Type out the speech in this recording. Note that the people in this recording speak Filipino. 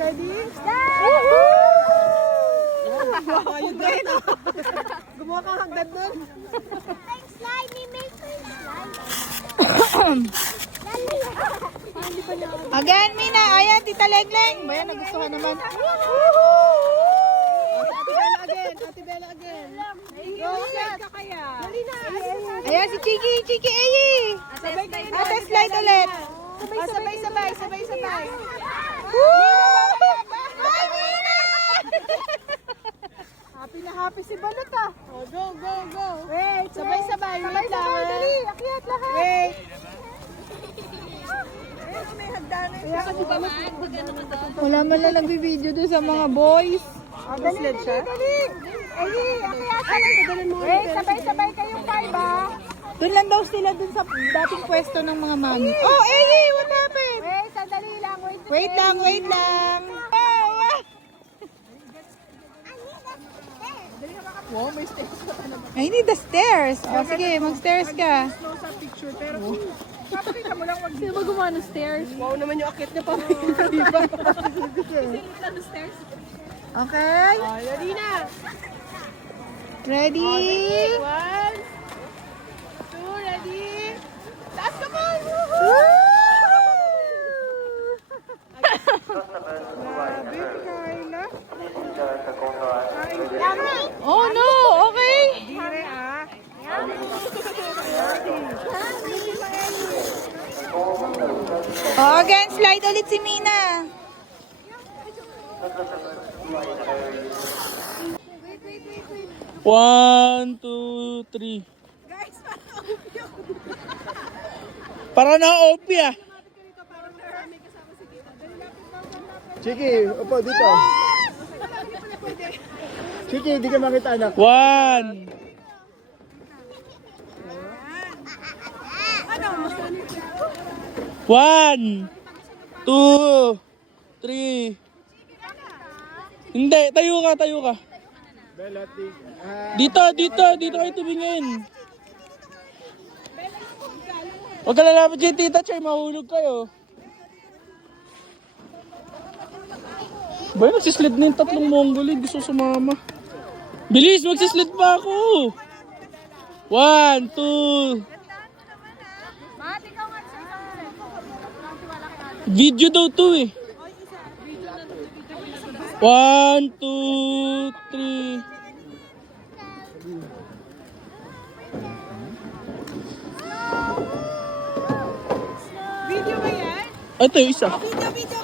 Ready? Ayun din. Gumawa ka hanggang doon. Slide, we make slide. Again, Mina. Ayan, Tita Lengleng. Bayan, nagustuhan naman. Ate Bella again. Go, ka kaya. Dali na. Ayan, si Chiki. Chiki, Ayi. Ate, slide ulit. Sabay. Ay, Mina! Happy si Balot ah. Oh, go. Wait, sabay. Wait lang. Dali, akyat lahat. Wait. May hagdanan siya. Wala man lang nagbibideo doon sa mga boys. Dali. Ay, akyat. Wait, sabay kayong five ah. Doon lang daw sila doon sa dating pwesto ng mga mami. Oh, Ayi, what happened? Wait, sandali lang. Wait lang. Oh, Wow, may stairs pa talaga. I need the stairs. Oh, sige, mag-stairs ka. Slow sa picture, pero papakita mo lang wag sino ba gumawa ng stairs? Wow naman yung akit niya pa. Diba? Okay? Dali na. Ready? 1, 2, ready? Taas ka mo! Grabe, Carla. Oh no, okay. Dire ah. Oh, again, slide ulit si Mina. One, two, three. Para na opia. Chiki, upo dito. Chiki, di ka makita anak. One. One, two, three. Hindi, tayo ka. Dito kayo tumingin. Huwag ka lalapit dyan, Tita Chay, mahulog kayo. Ba, nagsislid na yung tatlong Mongol, gusto sumama. Bilis, magsislid pa ako. 1, 2. Video daw to eh. 1, 2, 3. Video ba yan? Ito yung isa. Video.